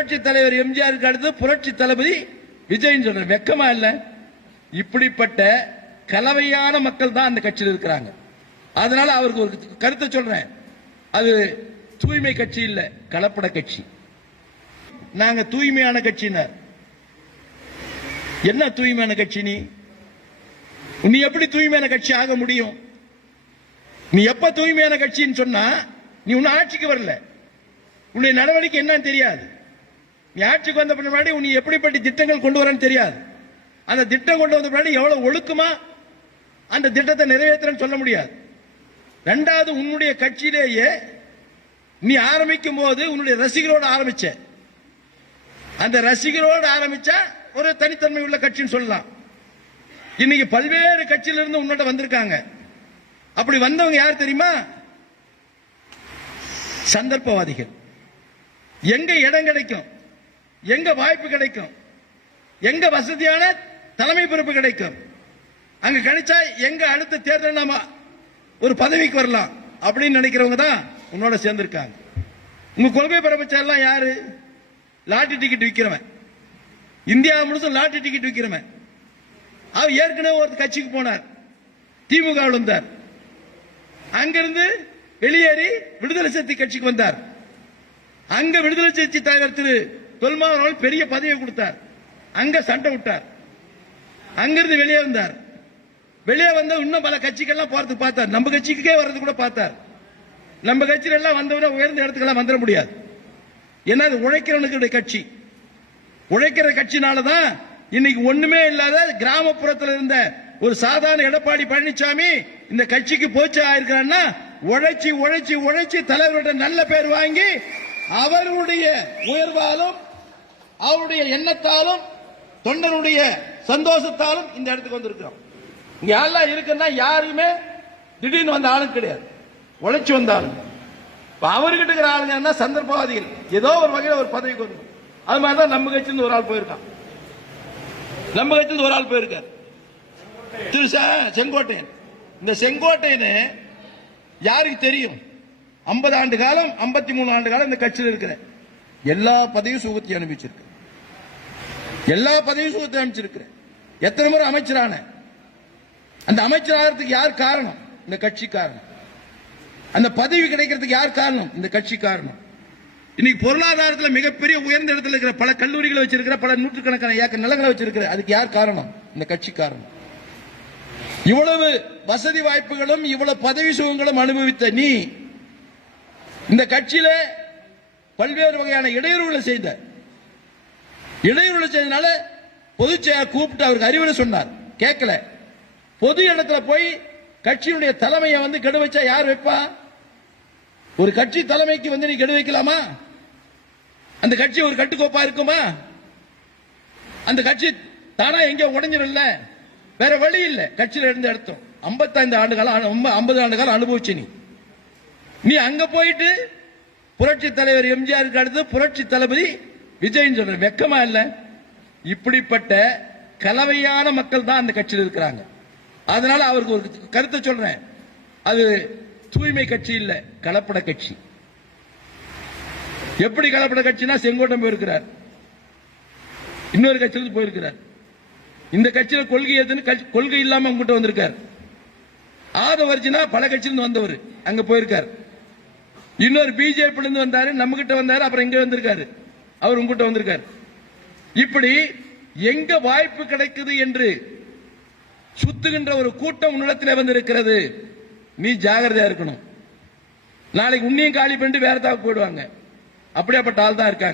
புரட்சி தலைவர் எம்ஜிஆருக்கு அடுத்து புரட்சி தளபதி விஜய் சொல்றேன் வெக்கமா இல்ல. இப்படிப்பட்ட கலவையான மக்கள் தான் அந்த கட்சியில் இருக்கிறாங்க. அதனால அவருக்கு ஒரு கருத்தை சொல்றேன். அது தூய்மை கட்சி இல்ல கலப்பட கட்சி. நாங்க தூய்மையான கட்சினர் என்ன தூய்மையான கட்சி நீ? நீ எப்படி தூய்மையான கட்சி ஆக முடியும்? நீ எப்ப தூய்மையான கட்சின்னு சொன்னா நீ ஒன்னும் ஆட்சிக்கு வரல. உன்னுடைய நடவடிக்கை என்னன்னு தெரியாது. நீ ஆட்சிக்கு வந்த பின்னாடி உன்னை எப்படிப்பட்ட திட்டங்கள் கொண்டு வரன்னு தெரியாது. அந்த திட்டம் கொண்டு வந்த பின்னாடி எவ்வளவு ஒழுக்கமா அந்த திட்டத்தை நிறைவேற்றுறன்னு சொல்ல முடியாது. ரெண்டாவது உன்னுடைய கட்சியிலேயே நீ ஆரம்பிக்கும் போது உன்னுடைய ரசிகரோடு ஆரம்பிச்ச. அந்த ரசிகரோடு ஆரம்பிச்சா ஒரு தனித்தன்மை உள்ள கட்சின்னு சொல்லலாம். இன்னைக்கு பல்வேறு கட்சியிலிருந்து உன்னோட வந்திருக்காங்க. அப்படி வந்தவங்க யார் தெரியுமா? சந்தர்ப்பவாதிகள். எங்க இடம் கிடைக்கும்? எங்க வாய்ப்பு கிடைக்கும்? எங்க வசதியான தலைமை பொறுப்பு கிடைக்கும்? அங்க கிடைச்சா எங்க அடுத்த தேர்தல் நாம ஒரு பதவிக்கு வரலாம் அப்படின்னு நினைக்கிறவங்க தான் உன்னோட சேர்ந்திருக்காங்க. உங்க கொள்கை பரபட்சம் யாரு? லாட்டரி டிக்கெட் விற்கிறவன் இந்தியா முழுசும் லாட்டரி டிக்கெட் விற்கிறவன் அவர் ஏற்கனவே ஒரு கட்சிக்கு போனார். திமுக வந்தார். அங்கிருந்து வெளியேறி விடுதலை சக்தி கட்சிக்கு வந்தார். அங்க விடுதலை சக்தி தலைவர் திரு தொல்மாவன் அவர்கள் பெரிய பதவியை கொடுத்தார். அங்க சண்டை விட்டார். அங்கிருந்து வெளியே வந்தார். வெளியே வந்த இன்னும் பல கட்சிகள்லாம் போறதுக்கு பார்த்தார். நம்ம கட்சிக்கே வர்றது கூட பார்த்தார். நம்ம கட்சியில எல்லாம் வந்தவன உயர்ந்த இடத்துக்கெல்லாம் வந்துட முடியாது. ஏன்னா அது உழைக்கிறவனுக்கு கட்சி. உழைக்கிற கட்சினால தான் இன்னைக்கு ஒண்ணுமே இல்லாத கிராமப்புறத்தில் இருந்த ஒரு சாதாரண எடப்பாடி பழனிசாமி இந்த கட்சிக்கு போச்சு ஆயிருக்கிறான்னா உழைச்சி உழைச்சி உழைச்சி தலைவர்கிட்ட நல்ல பேர் வாங்கி அவருடைய உயர்வாலும் அவருடைய எண்ணத்தாலும் தொண்டனுடைய சந்தோஷத்தாலும் இந்த இடத்துக்கு வந்திருக்கிறோம். இங்க யாரெல்லாம் இருக்குன்னா யாருமே திடீர்னு வந்த ஆளும் கிடையாது. உழைச்சி வந்த ஆளுங்க அவர்கிட்ட இருக்கிற ஆளுங்க என்ன சந்தர்ப்பவாதிகள். ஏதோ ஒரு வகையில் ஒரு பதவிக்கு வரணும் அது மாதிரி தான் நம்ம கட்சியிலிருந்து ஒரு ஆள் போயிருக்கான். நம்ம கட்சியிலிருந்து ஒரு ஆள் போயிருக்கார். திரு செங்கோட்டையன். இந்த செங்கோட்டையனு யாருக்கு தெரியும்? 50 ஆண்டு காலம் 53 மூணு ஆண்டு காலம் இந்த கட்சியில் இருக்கிற எல்லா பதவியும் சுகத்தை அனுபவிச்சிருக்க. எல்லா பதவியும் சுகத்தை அனுப்பிச்சிருக்கிறேன். எத்தனை முறை அமைச்சரான? அந்த அமைச்சர் ஆகிறதுக்கு யார் காரணம்? இந்த கட்சி காரணம். அந்த பதவி கிடைக்கிறதுக்கு யார் காரணம்? இந்த கட்சி காரணம். இன்னைக்கு பொருளாதாரத்தில் மிகப்பெரிய உயர்ந்த இடத்துல இருக்கிற பல கல்லூரிகளை வச்சிருக்கிற பல நூற்றுக்கணக்கான ஏக்கர் நிலங்களை வச்சிருக்கிற அதுக்கு யார் காரணம்? இந்த கட்சி காரணம். இவ்வளவு வசதி வாய்ப்புகளும் இவ்வளவு பதவி சுகங்களும் அனுபவித்த நீ இந்த கட்சியில பல்வேறு வகையான இடையூறுகளை செய்த இடையூறுகளை செய்தனால பொதுச் செயலர் கூப்பிட்டு அவருக்கு அறிவுரை சொன்னார். கேட்கல. பொது இடத்துல போய் கட்சியினுடைய தலைமையை வந்து கெடு வச்சா யார் வைப்பா? ஒரு கட்சி தலைமைக்கு வந்து நீ கெடு வைக்கலாமா? அந்த கட்சி ஒரு கட்டுக்கோப்பா இருக்குமா? அந்த கட்சி தானா எங்க உடஞ்சிடல வேற வழி இல்ல. கட்சியில இருந்து எடுத்தோம். 55 ஆண்டு காலம் ஐம்பது ஆண்டு காலம் அனுபவிச்சு நீ. நீ அங்க போயிட்டு புரட்சி தலைவர் எம்ஜிஆருக்கு அடுத்து புரட்சி தளபதி விஜய்னு சொல்ற வெக்கமா இல்ல. இப்படிப்பட்ட கலவையான மக்கள் தான் அந்த கட்சியில் இருக்கிறாங்க. அதனால அவருக்கு ஒரு கருத்தை சொல்றேன். அது தூய்மை கட்சி இல்ல கலப்பட கட்சி. எப்படி கலப்பட கட்சினா செங்கோட்டம் போயிருக்கிறார். இன்னொரு கட்சியிலிருந்து போயிருக்கிறார். இந்த கட்சியில கொள்கை எதுன்னு கொள்கை இல்லாம உங்ககிட்ட வந்திருக்கார். ஆதவர்ஜினா பல கட்சியிலிருந்து வந்தவர் அங்க போயிருக்கார். இன்னொரு பிஜேபி இருந்து வந்தாரு நம்ம கிட்ட வந்தாரு அப்புறம் இங்க வந்திருக்காரு. அவர் உங்ககிட்ட வந்திருக்கார். இப்படி எங்க வாய்ப்பு கிடைக்குது என்று சுத்துகின்ற ஒரு கூட்டம் உன்னிடத்தில் வந்திருக்கிறது. நீ ஜாகிரதையா இருக்கணும். நாளைக்கு உன்னையும் காலி பண்ணிட்டு வேற தாக்கு போயிடுவாங்க. அப்படியாப்பட்ட ஆள் தான் இருக்காங்க.